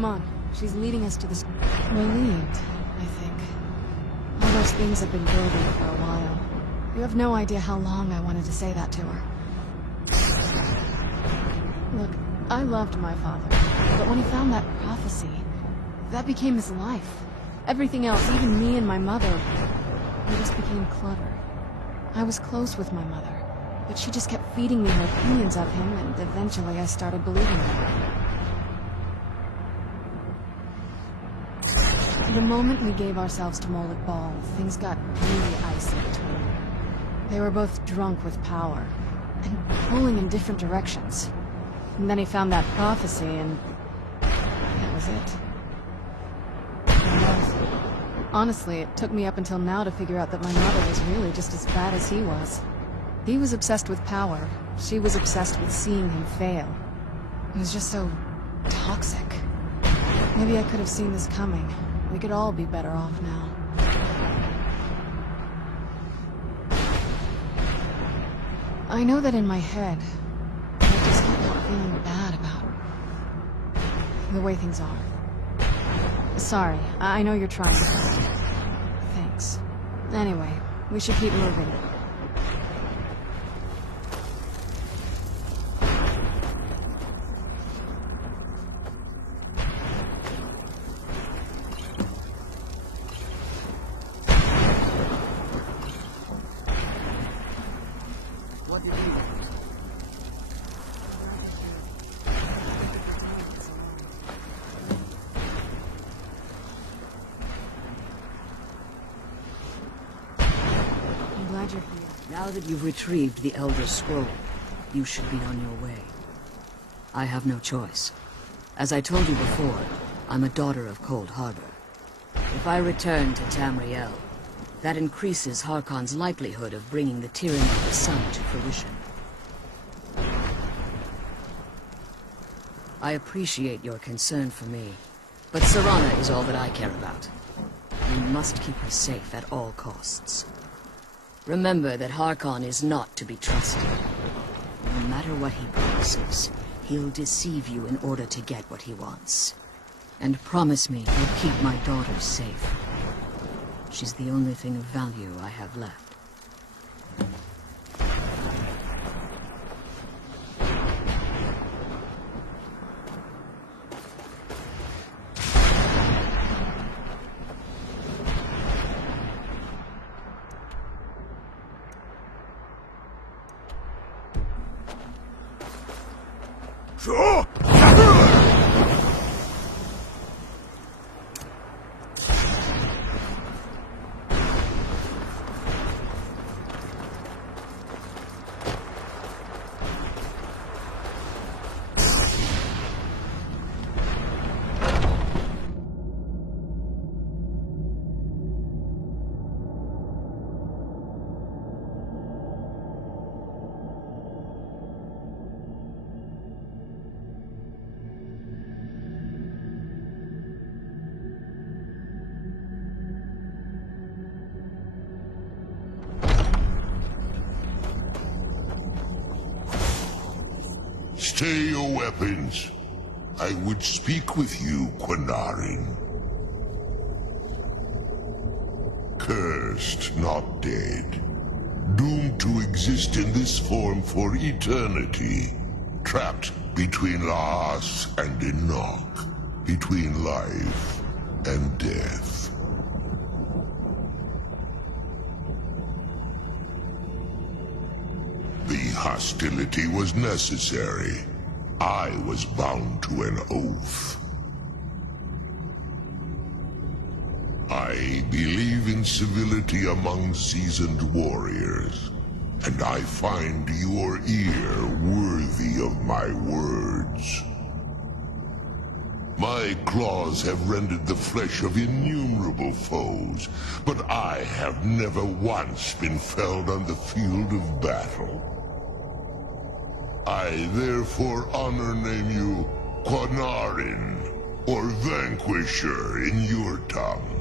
Come on. She's leading us to this... Relieved, I think. All those things have been building for a while. You have no idea how long I wanted to say that to her. Look, I loved my father, but when he found that prophecy, that became his life. Everything else, even me and my mother, we just became clutter. I was close with my mother, but she just kept feeding me her opinions of him, and eventually I started believing them. The moment we gave ourselves to Molik Bal, things got really icy between. They were both drunk with power, and pulling in different directions. And then he found that prophecy, and that was it. Honestly, it took me up until now to figure out that my mother was really just as bad as he was. He was obsessed with power. She was obsessed with seeing him fail. It was just so... toxic. Maybe I could have seen this coming. We could all be better off now. I know that in my head, I just can't help feeling bad about the way things are. Sorry, I know you're trying to help. Thanks. Anyway, we should keep moving. What did you... I'm glad you're here. Now that you've retrieved the Elder Scroll, you should be on your way. I have no choice. As I told you before, I'm a daughter of Cold Harbor. If I return to Tamriel, that increases Harkon's likelihood of bringing the Tyranny of the Sun to fruition. I appreciate your concern for me, but Serana is all that I care about. We must keep her safe at all costs. Remember that Harkon is not to be trusted. No matter what he promises, he'll deceive you in order to get what he wants. And promise me you'll keep my daughter safe. She's the only thing of value I have left. Sure! Stay your weapons. I would speak with you, Quinarin. Cursed, not dead. Doomed to exist in this form for eternity. Trapped between Laas and Enoch. Between life and death. The hostility was necessary. I was bound to an oath. I believe in civility among seasoned warriors, and I find your ear worthy of my words. My claws have rended the flesh of innumerable foes, but I have never once been felled on the field of battle. I therefore name you Quinarin, or Vanquisher in your tongue.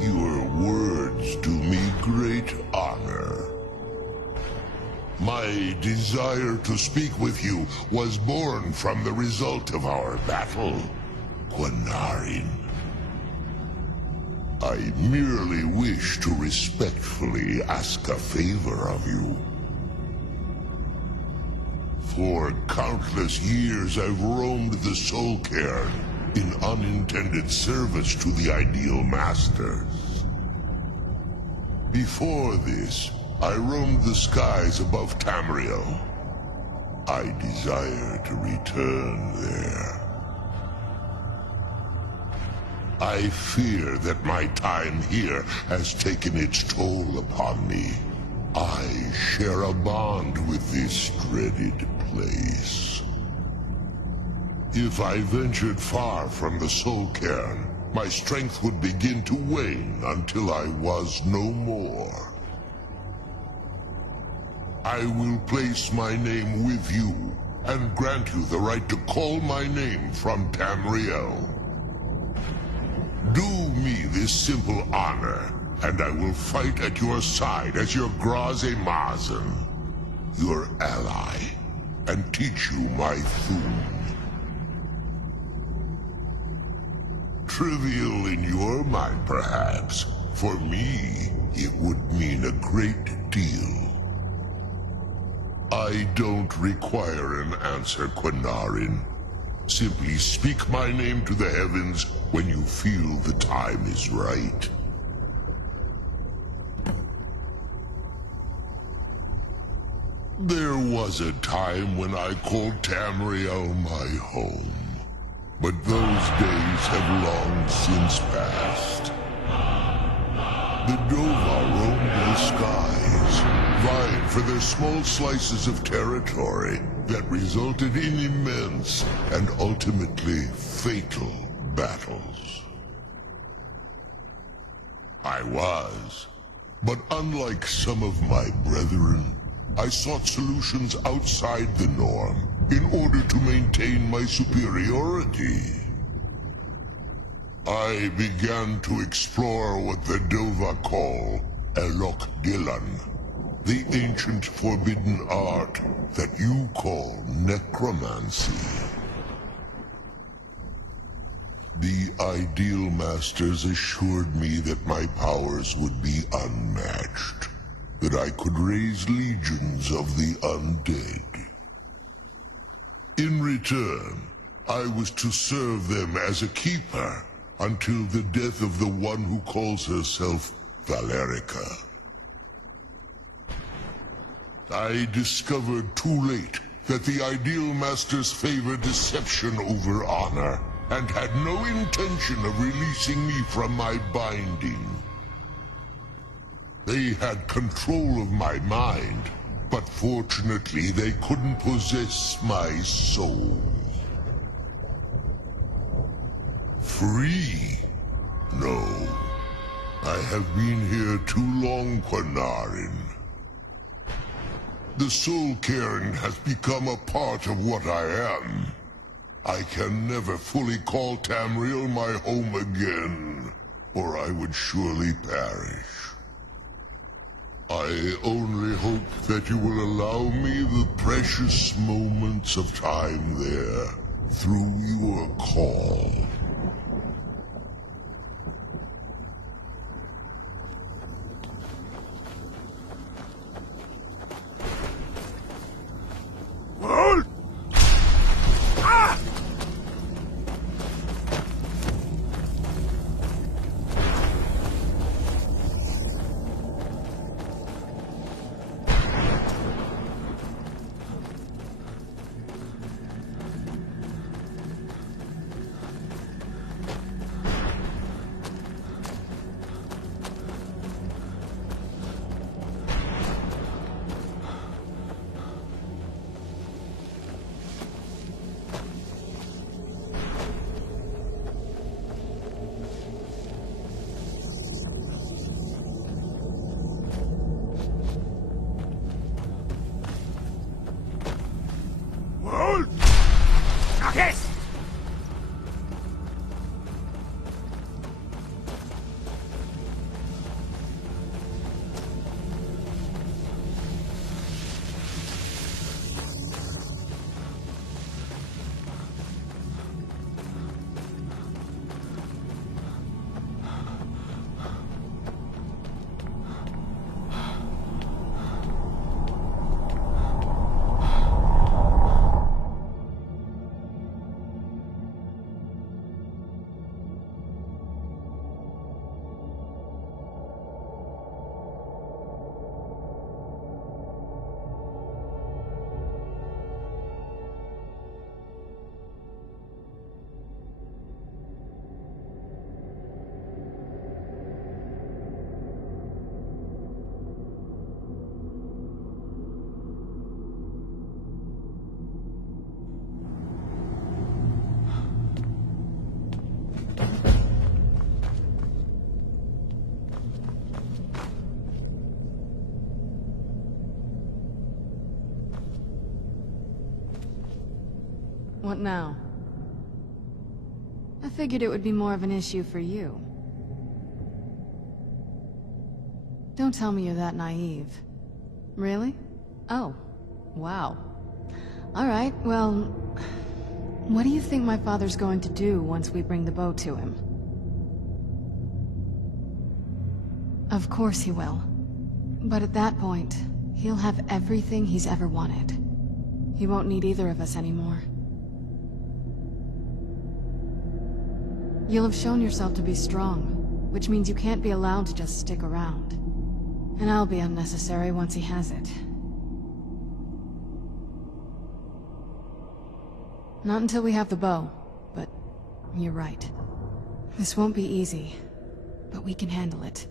Your words do me great honor. My desire to speak with you was born from the result of our battle, Quinarin. I merely wish to respectfully ask a favor of you. For countless years I've roamed the Soul Cairn in unintended service to the Ideal Masters. Before this, I roamed the skies above Tamriel. I desire to return there. I fear that my time here has taken its toll upon me. I share a bond with this dreaded place. If I ventured far from the Soul Cairn, my strength would begin to wane until I was no more. I will place my name with you and grant you the right to call my name from Tamriel. Do me this simple honor, and I will fight at your side as your Graze-Mazen, your ally, and teach you my Thun. Trivial in your mind, perhaps. For me, it would mean a great deal. I don't require an answer, Quinarin. Simply speak my name to the heavens when you feel the time is right. There was a time when I called Tamriel my home, but those days have long since passed. The Dova roamed the skies, vying for their small slices of territory that resulted in immense and ultimately fatal battles. I was, but unlike some of my brethren, I sought solutions outside the norm in order to maintain my superiority. I began to explore what the Dova call Elok Gilan, the ancient forbidden art that you call necromancy. The Ideal Masters assured me that my powers would be unmatched, that I could raise legions of the undead. In return, I was to serve them as a keeper until the death of the one who calls herself Valerica. I discovered too late that the Ideal Masters favor deception over honor, and had no intention of releasing me from my binding. They had control of my mind, but fortunately they couldn't possess my soul. Free? No. I have been here too long, Quinarin. The Soul Cairn has become a part of what I am. I can never fully call Tamriel my home again, or I would surely perish. I only hope that you will allow me the precious moments of time there, through your call. What now? I figured it would be more of an issue for you. Don't tell me you're that naive. Really? Oh, wow. Alright, well... what do you think my father's going to do once we bring the bow to him? Of course he will. But at that point, he'll have everything he's ever wanted. He won't need either of us anymore. You'll have shown yourself to be strong, which means you can't be allowed to just stick around. And I'll be unnecessary once he has it. Not until we have the bow, but you're right. This won't be easy, but we can handle it.